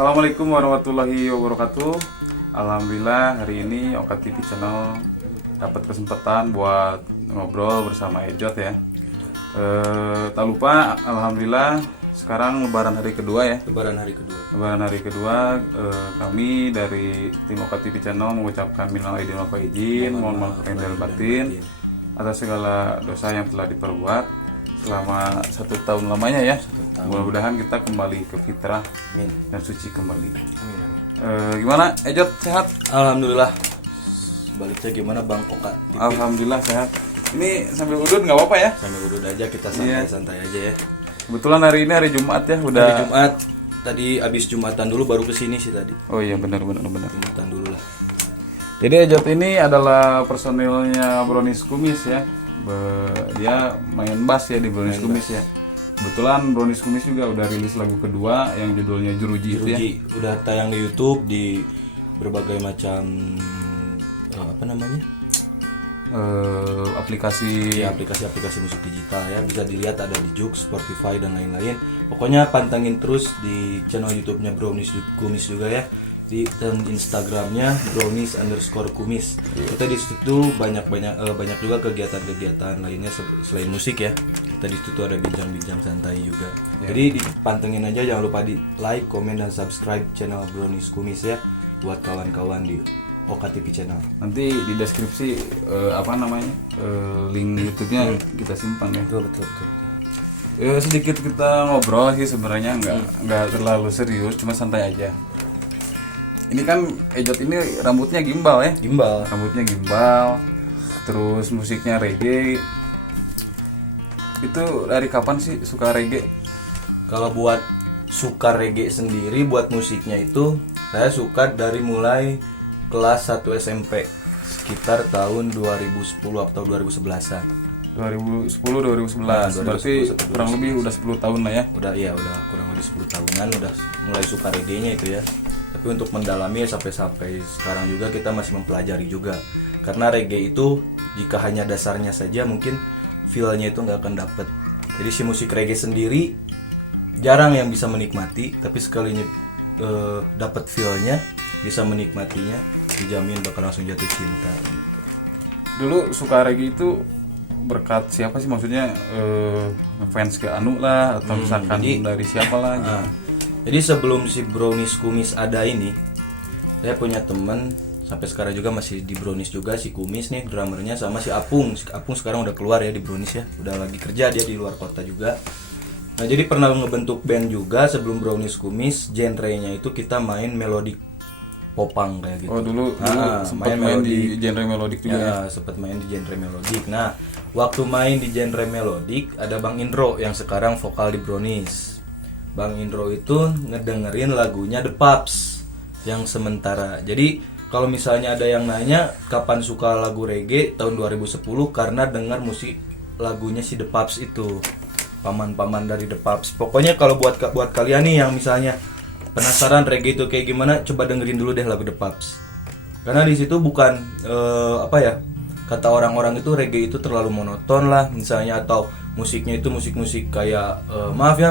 Assalamualaikum warahmatullahi wabarakatuh. Alhamdulillah hari ini Oka TV Channel dapat kesempatan buat ngobrol bersama Ejot ya. Tak lupa, alhamdulillah sekarang Lebaran hari kedua ya. Lebaran hari kedua kami dari tim Oka TV Channel mengucapkan minal aidin wal faizin, mohon maaf lahir dan batin atas segala dosa yang telah diperbuat selama 1 tahun lamanya ya. Mudah-mudahan kita kembali ke fitrah dan suci kembali. Gimana Ejot, sehat? Alhamdulillah. Baliknya gimana Bang Oka TV? Alhamdulillah sehat. Ini sambil udut nggak apa-apa ya? Sambil udut aja, kita santai-santai aja ya. Kebetulan hari ini hari Jumat ya, udah hari Jumat. Tadi abis Jumatan dulu baru kesini sih tadi. Oh iya benar. Jumatan dulu lah. Jadi Ejot ini adalah personilnya Brownies Kumis ya. Dia main bass ya di Brownies Kumis ya. Kebetulan Brownies Kumis juga udah rilis lagu kedua yang judulnya Juruji itu ya. Udah tayang di YouTube di berbagai macam aplikasi musik digital ya, bisa dilihat ada di Joox, Spotify dan lain-lain. Pokoknya pantengin terus di channel YouTube-nya Brownies Kumis juga ya, dan Instagramnya Brownies_Kumis. Kita di situ banyak juga kegiatan-kegiatan lainnya selain musik ya. Kita di situ ada bincang-bincang santai juga. Jadi dipantengin aja, jangan lupa di like, komen dan subscribe channel Brownies Kumis ya, buat kawan-kawan di Oka TV Channel. Nanti di deskripsi link YouTube-nya kita simpan ya. Betul. Sedikit kita ngobrol sih sebenarnya, nggak terlalu serius, cuma santai aja. Ini kan Ejot ini rambutnya gimbal ya. Rambutnya gimbal. Terus musiknya reggae. Itu dari kapan sih suka reggae? Kalau buat suka reggae sendiri, buat musiknya itu saya suka dari mulai kelas 1 SMP, sekitar tahun 2010 atau 2011-an. 2010-2011, berarti kurang lebih udah 10 tahun lah ya. Udah kurang lebih 10 tahunan udah mulai suka reggae-nya itu ya. Tapi untuk mendalami sampai sekarang juga kita masih mempelajari juga. Karena reggae itu jika hanya dasarnya saja mungkin feel-nya itu nggak akan dapet. Jadi si musik reggae sendiri jarang yang bisa menikmati, tapi sekalinya dapet feel-nya, bisa menikmatinya, dijamin bakal langsung jatuh cinta gitu. Dulu suka reggae itu berkat siapa sih, maksudnya fans ke Anu lah atau misalkan dari siapa lah gitu. Jadi sebelum si Brownies Kumis ada ini, saya punya teman sampai sekarang juga masih di Brownies juga, si Kumis nih drummernya, sama si Apung. Si Apung sekarang udah keluar ya di Brownies ya, udah lagi kerja dia di luar kota juga. Nah jadi pernah ngebentuk band juga sebelum Brownies Kumis, genrenya itu kita main melodic popang kayak gitu. Oh dulu sempat main di genre melodic juga ya? Sempat main di genre melodic. Nah waktu main di genre melodic ada Bang Indro yang sekarang vokal di Brownies. Bang Indro itu ngedengerin lagunya The Pups yang sementara. Jadi kalau misalnya ada yang nanya kapan suka lagu reggae, tahun 2010 karena dengar musik lagunya si The Pups itu, paman-paman dari The Pups. Pokoknya kalau buat kalian nih yang misalnya penasaran reggae itu kayak gimana, coba dengerin dulu deh lagu The Pups. Karena di situ bukan kata orang-orang itu reggae itu terlalu monoton lah misalnya, atau musiknya itu musik-musik kayak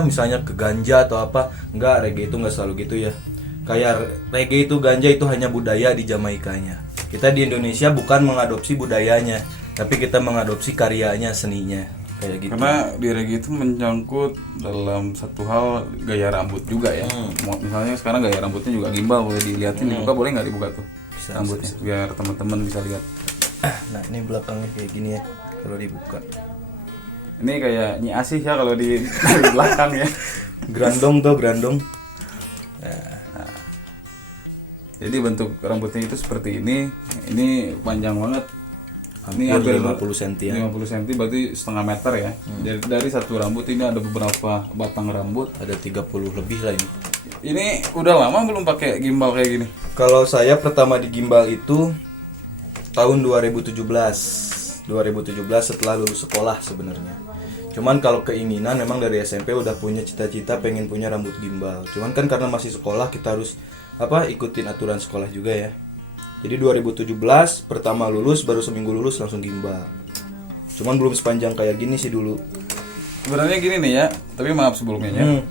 misalnya ke ganja atau apa. Enggak, reggae itu enggak selalu gitu ya. Kayak reggae itu, ganja itu hanya budaya di Jamaikanya. Kita di Indonesia bukan mengadopsi budayanya, tapi kita mengadopsi karyanya, seninya kayak gitu. Karena di reggae itu menyangkut dalam satu hal gaya rambut juga ya. Misalnya sekarang gaya rambutnya juga gimbal, boleh dilihatin dibuka, boleh nggak dibuka tuh bisa, rambutnya bisa. Biar teman-teman bisa lihat. Nah ini belakangnya kayak gini ya kalau dibuka. Ini kayak Nyi Asih ya kalau di belakang ya. Grandong. Nah, jadi bentuk rambutnya itu seperti ini. Ini panjang banget. Ini hampir 50 cm ya. 50 cm berarti setengah meter ya. Jadi dari satu rambut ini ada beberapa batang rambut. Ada 30 lebih lah ini. Ini udah lama belum pakai gimbal kayak gini? Kalau saya pertama di gimbal itu tahun 2017 setelah lulus sekolah sebenarnya. Cuman kalau keinginan memang dari SMP udah punya cita-cita pengen punya rambut gimbal. Cuman kan karena masih sekolah kita harus ikutin aturan sekolah juga ya. Jadi 2017 pertama lulus, baru seminggu lulus langsung gimbal. Cuman belum sepanjang kayak gini sih dulu. Sebenarnya gini nih ya, tapi maaf sebelumnya ya.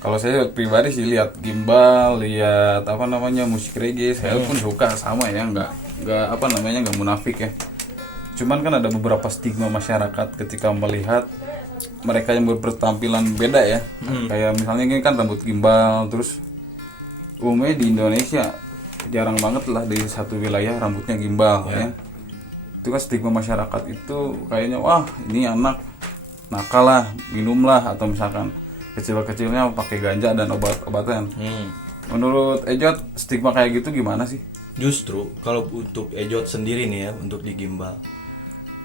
Kalau saya pribadi sih lihat gimbal, lihat apa namanya musik reggae, saya pun suka sama ya, nggak apa namanya nggak munafik ya. Cuman kan ada beberapa stigma masyarakat ketika melihat mereka yang berpenampilan beda ya. Kayak misalnya ini kan rambut gimbal, terus umumnya di Indonesia jarang banget lah di satu wilayah rambutnya gimbal ya. Itu kan stigma masyarakat itu kayaknya wah ini anak nakal lah, minumlah atau misalkan kecil-kecilnya pakai ganja dan obat-obatan. Menurut Ejot stigma kayak gitu gimana sih? Justru kalau untuk Ejot sendiri nih ya, untuk di gimbal.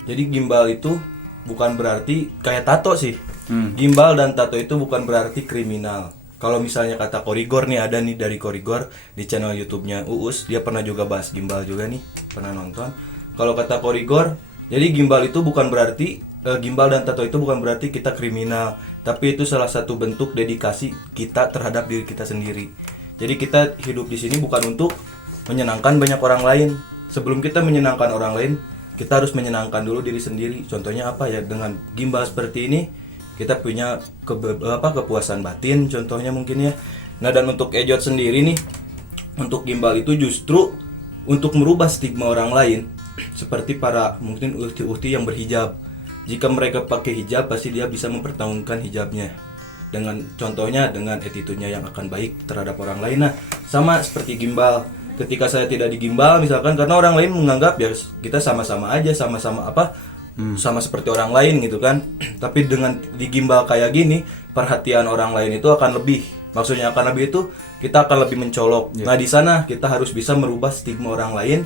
Jadi gimbal itu bukan berarti kayak tato sih. Gimbal dan tato itu bukan berarti kriminal. Kalau misalnya kata Korigor nih, ada nih dari Korigor di channel YouTube-nya Uus, dia pernah juga bahas gimbal juga nih, pernah nonton. Kalau kata Korigor, jadi gimbal itu bukan berarti gimbal dan tato itu bukan berarti kita kriminal, tapi itu salah satu bentuk dedikasi kita terhadap diri kita sendiri. Jadi kita hidup di sini bukan untuk menyenangkan banyak orang lain. Sebelum kita menyenangkan orang lain, kita harus menyenangkan dulu diri sendiri. Contohnya apa ya? Dengan gimbal seperti ini, kita punya kepuasan batin. Contohnya mungkin ya. Nah, dan untuk Ejot sendiri nih, untuk gimbal itu justru untuk merubah stigma orang lain, seperti para mungkin uhti-uhti yang berhijab. Jika mereka pakai hijab, pasti dia bisa mempertahankan hijabnya dengan contohnya dengan attitude-nya yang akan baik terhadap orang lain. Nah, sama seperti gimbal. Ketika saya tidak digimbal misalkan karena orang lain menganggap ya kita sama-sama aja, sama-sama sama seperti orang lain gitu kan. Tapi dengan digimbal kayak gini, perhatian orang lain itu akan lebih. Maksudnya akan lebih itu kita akan lebih mencolok. Nah, di sana kita harus bisa merubah stigma orang lain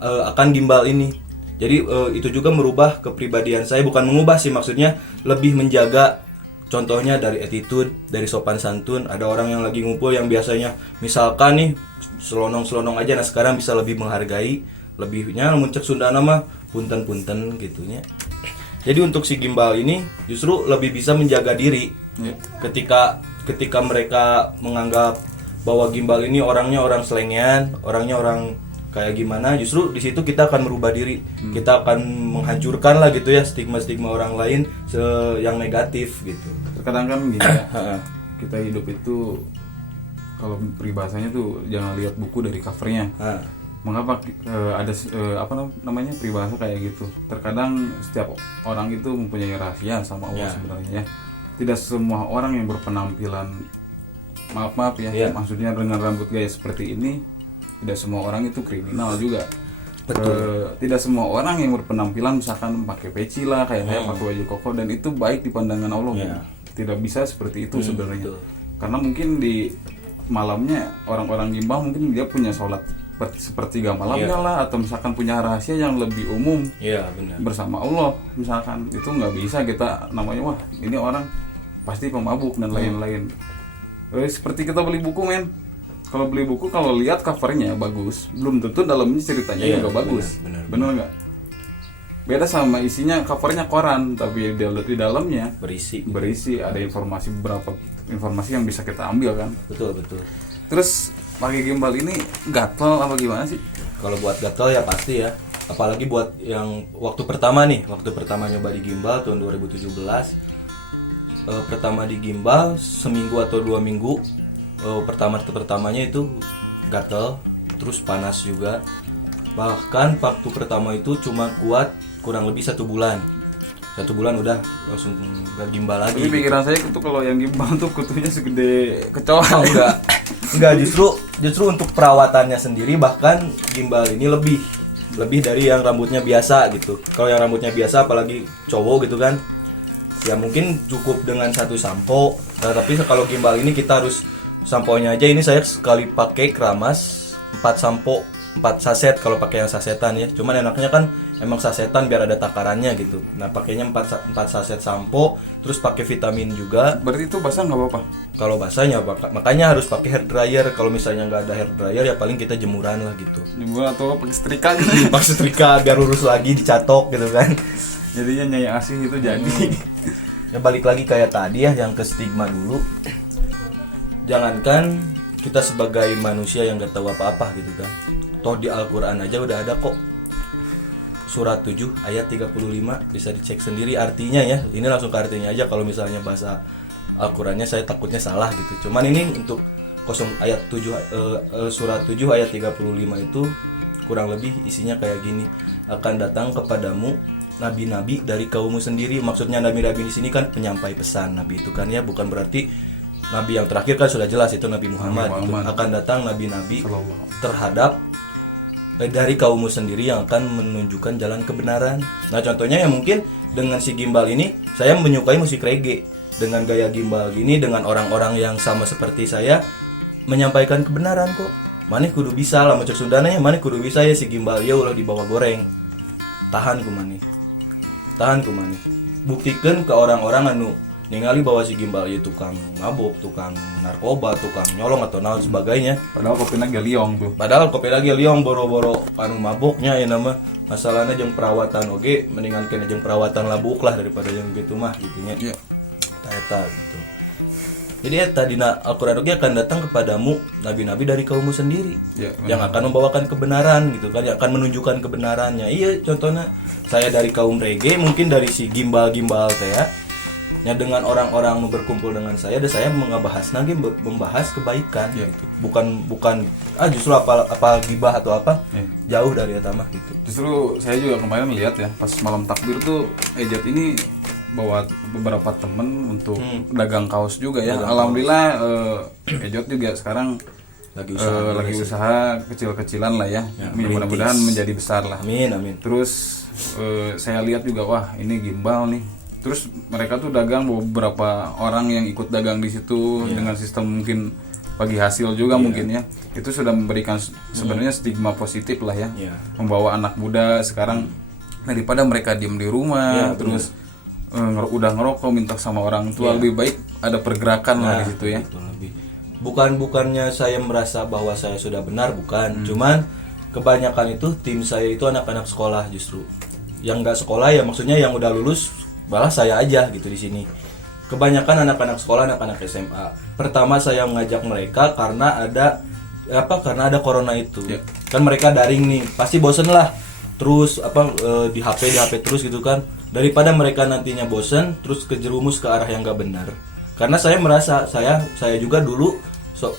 akan gimbal ini. Jadi itu juga merubah kepribadian saya, bukan mengubah sih, maksudnya lebih menjaga. Contohnya dari attitude, dari sopan santun. Ada orang yang lagi ngumpul yang biasanya misalkan nih selonong-selonong aja, nah sekarang bisa lebih menghargai, lebihnya muncak Sunda nama punten-punten gitunya. Jadi untuk si gimbal ini justru lebih bisa menjaga diri. Ketika mereka menganggap bahwa gimbal ini orangnya orang selengean, orangnya orang kayak gimana, justru di situ kita akan merubah diri. Kita akan menghancurkan lah gitu ya stigma-stigma orang lain yang negatif gitu. Terkadang kan gini ya, kita hidup itu kalau peribahasanya tuh jangan lihat buku dari covernya. Mengapa ada apa namanya peribahasa kayak gitu? Terkadang setiap orang itu mempunyai rahasia sama Allah sebenarnya ya. Tidak semua orang yang berpenampilan maaf ya, maksudnya dengan rambut gaya seperti ini, tidak semua orang itu kriminal juga. Betul. Tidak semua orang yang berpenampilan misalkan pakai peci lah kayak saya pakai baju koko dan itu baik di pandangan Allah. Tidak bisa seperti itu sebenarnya. Karena mungkin di malamnya orang-orang gimbal mungkin dia punya sholat sepertiga malamnya lah, atau misalkan punya rahasia yang lebih umum bersama Allah misalkan. Itu nggak bisa kita namanya wah ini orang pasti pemabuk dan lain-lain. Seperti kita beli buku men. Kalau beli buku, kalau lihat covernya bagus, belum tentu dalamnya ceritanya juga bagus. Benar nggak? Beda sama isinya, covernya koran, tapi di dalamnya berisi ada beberapa informasi yang bisa kita ambil kan. Betul. Terus pakai gimbal ini gatel apa gimana sih? Kalau buat gatel ya pasti ya. Apalagi buat yang waktu pertama nyoba di gimbal tahun 2017. Pertama di gimbal seminggu atau 2 minggu. Pertamanya itu gatel, terus panas juga. Bahkan waktu pertama itu cuma kuat kurang lebih 1 bulan. 1 bulan udah langsung gak gimbal lagi. Tapi pikiran saya itu kalau yang gimbal tuh kutunya segede kecoa. Enggak, justru untuk perawatannya sendiri bahkan gimbal ini lebih dari yang rambutnya biasa gitu. Kalau yang rambutnya biasa apalagi cowok gitu kan, ya mungkin cukup dengan 1 sampo. Nah, tapi kalau gimbal ini kita harus samponya aja, ini saya sekali pakai keramas 4 sampo, 4 saset kalau pakai yang sasetan ya. Cuman enaknya kan emang sasetan biar ada takarannya gitu. Nah, pakainya 4 saset sampo, terus pakai vitamin juga. Berarti itu basah nggak apa-apa? Kalau basahnya makanya harus pakai hair dryer. Kalau misalnya nggak ada hair dryer ya paling kita jemuran lah gitu. Jemuran atau pakai setrika gitu. Pakai setrika biar lurus lagi, dicatok gitu kan. Jadinya Nyai Asih itu jadi. Ya balik lagi kayak tadi ya yang ke stigma dulu. Jangankan kita sebagai manusia yang gak tahu apa-apa gitu kan, toh di Al-Quran aja udah ada kok, surat 7 ayat 35, bisa dicek sendiri artinya ya. Ini langsung ke artinya aja kalau misalnya bahasa Al-Qur'annya saya takutnya salah gitu. Cuman ini untuk surat 7 ayat 35 itu kurang lebih isinya kayak gini. Akan datang kepadamu nabi-nabi dari kaummu sendiri. Maksudnya nabi-nabi di sini kan penyampai pesan. Nabi itu kan ya bukan berarti nabi yang terakhir kan sudah jelas itu Nabi Muhammad. Gitu. Akan datang nabi-nabi terhadap dari kaummu sendiri yang akan menunjukkan jalan kebenaran. Nah contohnya ya mungkin dengan si Gimbal ini saya menyukai musik reggae. Dengan gaya Gimbal gini, dengan orang-orang yang sama seperti saya menyampaikan kebenaran kok. Maneh kudu bisa lah macam Sundana ya, maneh kudu bisa ya si Gimbal ya ulah dibawa goreng. Tahan ku maneh. Buktikan ke orang-orang anu ningali bahwa si Gimbal ya tukang mabuk, tukang narkoba, tukang nyolong atau naon sebagainya. Padahal kopinya geliong tuh. Padahal kopi lagi liong boro-boro anu mabuknya ya nama. Masalahnya jeung perawatan oge mendingan kena jeung perawatan labuk lah daripada yang gitu mah gitunya. Iya. Eta gitu. Jadi eta dina Al-Qur'an oge akan datang kepadamu nabi-nabi dari kaummu sendiri. Ya, yang akan membawakan kebenaran gitu kan, yang akan menunjukkan kebenarannya. Iya, contohnya saya dari kaum reggae, mungkin dari si gimbal-gimbal teh ya. Ya dengan orang-orang berkumpul dengan saya, dan saya membahas kebaikan gitu. Bukan justru apa gibah atau apa. Jauh dari eta mah gitu. Justru saya juga kemarin lihat ya, pas malam takbir tuh Ejat ini bawa beberapa temen untuk dagang kaos juga ya. Alhamdulillah Ejot juga sekarang lagi usaha kecil-kecilan lah ya. Mudah-mudahan menjadi besar lah. Amin. Terus saya lihat juga wah ini Gimbal nih. Terus mereka tuh dagang beberapa orang yang ikut dagang di situ dengan sistem mungkin bagi hasil juga mungkin ya. Itu sudah memberikan sebenarnya stigma positif lah ya. Membawa anak muda sekarang daripada mereka diem di rumah terus udah ngerokok minta sama orang tua, lebih baik ada pergerakan lah di situ ya. Bukannya saya merasa bahwa saya sudah benar, bukan. Cuman kebanyakan itu tim saya itu anak-anak sekolah justru. Yang nggak sekolah ya maksudnya yang udah lulus malah saya aja gitu di sini. Kebanyakan anak-anak sekolah, anak-anak SMA. Pertama saya mengajak mereka karena ada corona itu. Kan mereka daring nih, pasti bosen lah. Terus di HP terus gitu kan. Daripada mereka nantinya bosen terus kejerumus ke arah yang gak benar. Karena saya merasa saya juga dulu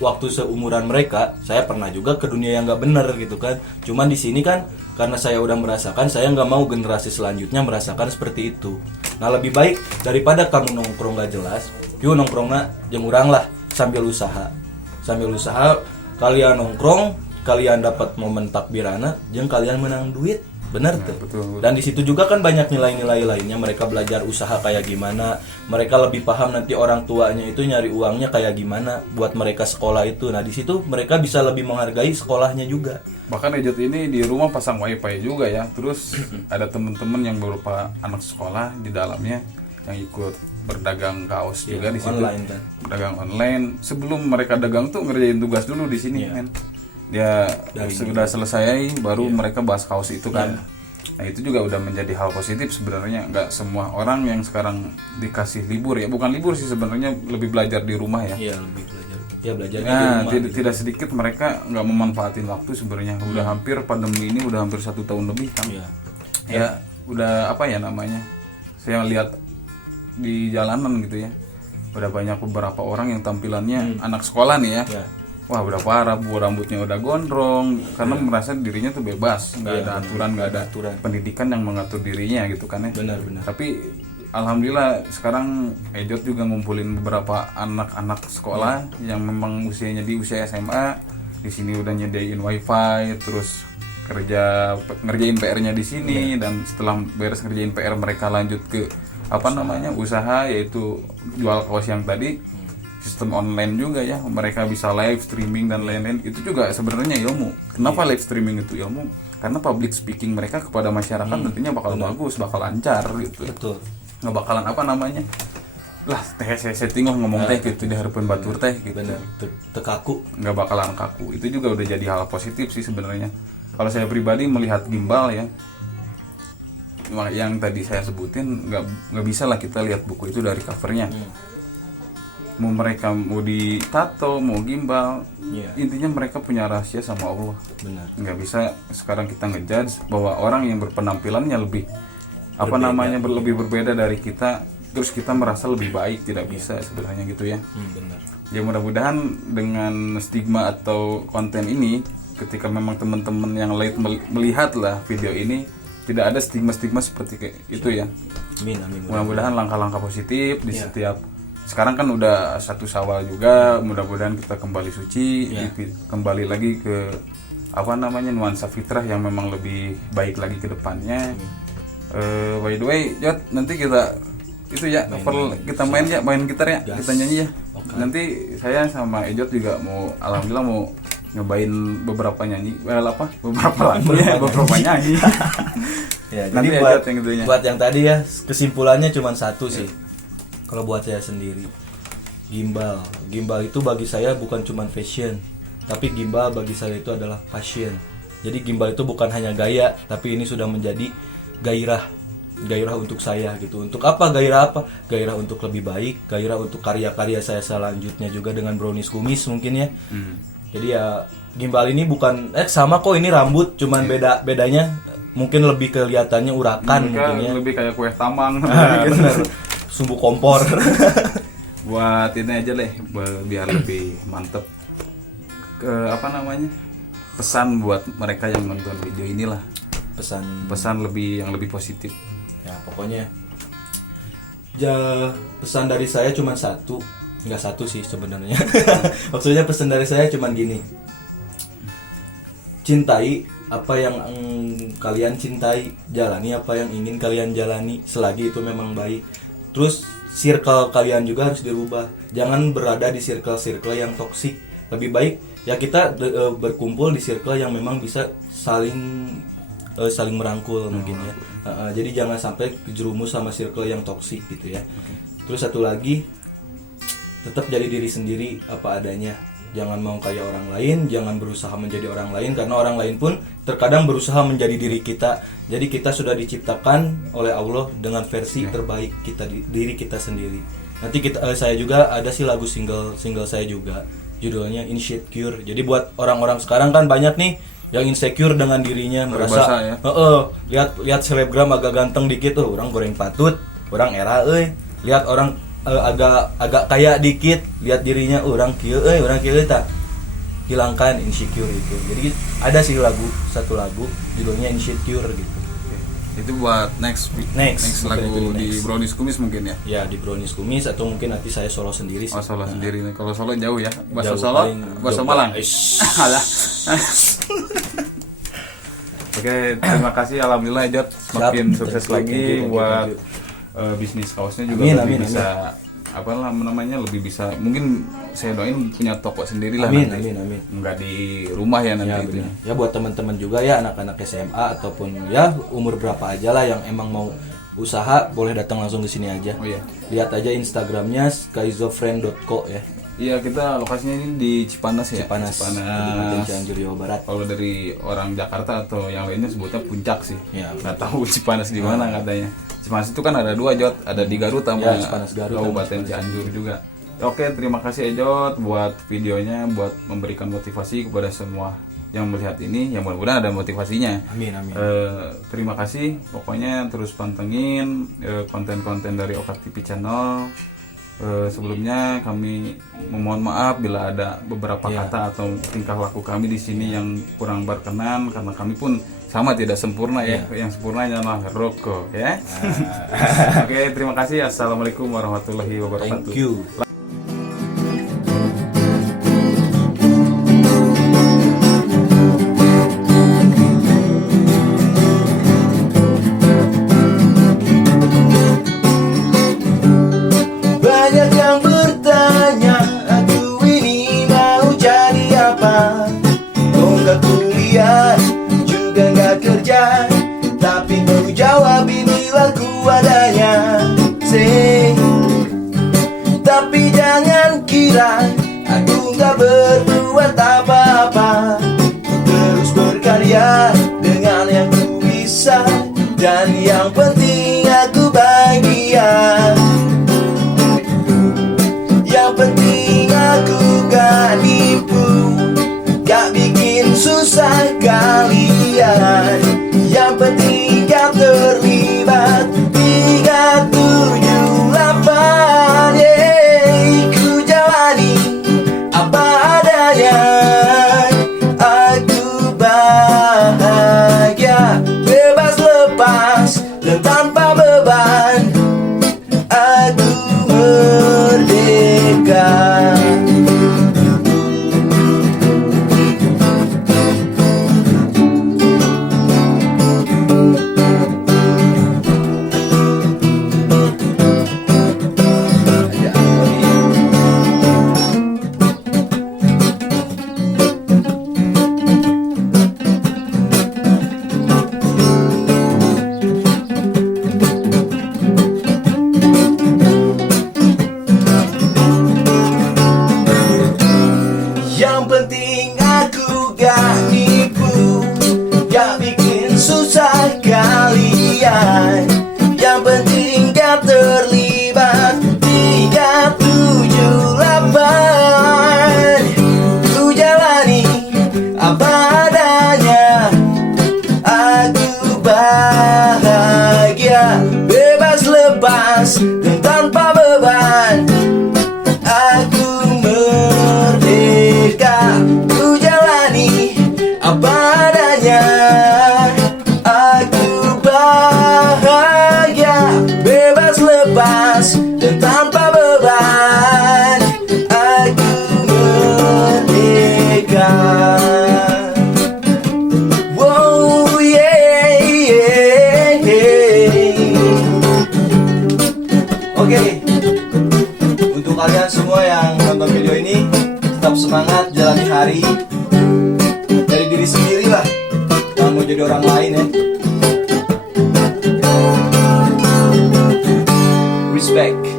waktu seumuran mereka, saya pernah juga ke dunia yang gak benar gitu kan. Cuman di sini kan karena saya udah merasakan, saya nggak mau generasi selanjutnya merasakan seperti itu. Nah lebih baik daripada kamu nongkrong gak jelas, yuk nongkrongnya jeung urang lah sambil usaha. Kalian nongkrong, kalian dapat momen takbirana, jeung kalian menang duit. Benar tuh. Betul. Dan di situ juga kan banyak nilai-nilai lainnya. Mereka belajar usaha kayak gimana. Mereka lebih paham nanti orang tuanya itu nyari uangnya kayak gimana buat mereka sekolah itu. Nah di situ mereka bisa lebih menghargai sekolahnya juga. Bahkan Ejot ini di rumah pasang wifi juga ya. Terus ada teman-teman yang berupa anak sekolah di dalamnya yang ikut berdagang kaos juga di situ. Online kan. Berdagang online. Sebelum mereka dagang tuh ngerjain tugas dulu di sini kan. Dia sudah selesai baru mereka bahas kaos itu kan. Nah itu juga udah menjadi hal positif sebenarnya. Nggak semua orang yang sekarang dikasih libur ya, bukan libur sih sebenarnya, lebih belajar di rumah ya. Iya lebih belajar. Ya belajarnya nah, di rumah. Tidak sedikit mereka nggak memanfaatin waktu sebenarnya. Udah hampir pandemi ini udah hampir 1 tahun lebih kan. Ya udah apa ya namanya? Saya lihat di jalanan gitu ya. Udah banyak beberapa orang yang tampilannya anak sekolah nih ya. Wah udah parah, rambutnya udah gondrong karena merasa dirinya tuh bebas, nggak ada aturan, pendidikan yang mengatur dirinya gitu kan ya. Benar. Tapi alhamdulillah sekarang Ejot juga ngumpulin beberapa anak-anak sekolah yang memang usianya di usia SMA. Di sini udah nyediain wifi, terus ngerjain PR-nya di sini dan setelah beres ngerjain PR mereka lanjut ke usaha yaitu jual kaos yang tadi. Sistem online juga ya, mereka bisa live streaming dan lain-lain. Itu juga sebenarnya ilmu. Kenapa live streaming itu ilmu? Karena public speaking mereka kepada masyarakat tentunya bakal bagus, bakal lancar gitu. Betul. Nggak bakalan lah saya setting lah ngomong teh gitu di harapan batur teh gitu. Tekaku. Nggak bakalan kaku. Itu juga udah jadi hal positif sih sebenarnya. Kalau saya pribadi melihat Gimbal ya, yang tadi saya sebutin nggak bisa lah kita lihat buku itu dari covernya. Mau mereka mau ditato, mau gimbal, intinya mereka punya rahasia sama Allah. Benar. Nggak bisa sekarang kita ngejudge bahwa orang yang berpenampilannya lebih lebih berbeda dari kita terus kita merasa lebih baik, tidak bisa sebenarnya gitu ya. Benar. Ya mudah-mudahan dengan stigma atau konten ini, ketika memang teman-teman yang lain melihat lah video ini, tidak ada stigma-stigma seperti kayak itu ya. Amin, amin. Mudah-mudahan langkah-langkah positif di setiap, sekarang kan udah 1 Syawal juga, mudah-mudahan kita kembali suci, kembali lagi ke apa namanya nuansa fitrah yang memang lebih baik lagi ke depannya. By the way, Jod, nanti kita itu ya kita main ya, main gitar ya, kita nyanyi ya. Nanti saya sama Ejot juga mau, alhamdulillah mau nyobain beberapa nyanyi, beberapa lagu ya, beberapa nyanyi. Ya, Nanti jadi buat yang tadi ya, kesimpulannya cuma satu sih. Kalau buat saya sendiri, gimbal itu bagi saya bukan cuma fashion, tapi gimbal bagi saya itu adalah passion. Jadi gimbal itu bukan hanya gaya, tapi ini sudah menjadi gairah untuk saya gitu. Untuk apa gairah? Gairah untuk lebih baik, gairah untuk karya-karya saya selanjutnya juga dengan Brownies Kumis mungkin ya. Jadi ya gimbal ini bukan sama kok, ini rambut, cuman bedanya mungkin lebih kelihatannya urakan mungkin ya. Lebih kayak kue tamang. Bener. Sumbu kompor. Buat ini aja deh, biar lebih mantep. Pesan buat mereka yang nonton video inilah. Pesan yang lebih positif. Ya pokoknya pesan dari saya cuma satu, nggak satu sih sebenarnya. Maksudnya pesan dari saya cuma gini: cintai apa yang kalian cintai, jalani apa yang ingin kalian jalani selagi itu memang baik. Terus circle kalian juga harus dirubah, jangan berada di circle yang toksik. Lebih baik ya kita berkumpul di circle yang memang bisa saling merangkul mungkin ya. Jadi jangan sampai kejerumus sama circle yang toksik gitu ya. Terus satu lagi, tetap jadi diri sendiri apa adanya. Jangan mau kayak orang lain, jangan berusaha menjadi orang lain, karena orang lain pun terkadang berusaha menjadi diri kita. Jadi kita sudah diciptakan oleh Allah dengan versi terbaik kita, diri kita sendiri. Nanti saya juga ada sih lagu single saya juga, judulnya Insecure. Jadi buat orang-orang sekarang kan banyak nih yang insecure dengan dirinya, merasa lihat selebgram agak ganteng dikit tuh, orang goreng patut, orang era lihat orang agak kaya dikit, lihat dirinya orang kieu tak, hilangkan insecure itu. Jadi ada sih satu lagu judulnya Insecure gitu. Itu buat next lagu di Brownies Kumis mungkin ya? Ya, di Brownies Kumis, atau mungkin nanti saya solo sendiri sih. Solo sendiri nih. Kalau solo jauh ya? Bahasa Solo? Bahasa Malang? Alah. Oke, terima kasih. Alhamdulillah Ejot semakin sukses lagi buat bisnis kaosnya juga lebih bisa lebih bisa, mungkin saya doain punya toko sendiri lah nanti. Amin. Enggak di rumah ya nanti itu. Ya buat teman-teman juga ya, anak-anak SMA ataupun ya umur berapa aja lah yang emang mau usaha, boleh datang langsung ke sini aja. Lihat aja Instagramnya skyzofriend.co ya. Iya, kita lokasinya ini di Cipanas ya. Cipanas. Cianjur, Jawa Barat. Kalau dari orang Jakarta atau yang lainnya sebutnya Puncak sih. Ya, nggak tahu Cipanas di mana katanya. Cipanas itu kan ada 2 Jot, ada di Garut sama Kabupaten Cianjur juga. Oke, terima kasih Ejot buat videonya, buat memberikan motivasi kepada semua yang melihat ini, yang mudah-mudahan ada motivasinya. Amin. Terima kasih, pokoknya terus pantengin konten-konten dari Okat TV Channel. Sebelumnya kami memohon maaf bila ada beberapa kata atau tingkah laku kami di sini yang kurang berkenan, karena kami pun sama tidak sempurna ya. Yang sempurna hanyalah rokok ya. Oke, terima kasih. Assalamualaikum warahmatullahi wabarakatuh. Thank you. Tapi jangan kira aku gak berbuat apa-apa. Terus berkarya dengan yang ku bisa, dan yang penting aku bahagia. Yang penting aku gak nipu, gak bikin susah kalian. Yang penting gak terlibat 37 kalian semua yang nonton video ini tetap semangat jalani hari. Dari diri sendiri lah, jangan mau jadi orang lain ya. Respect.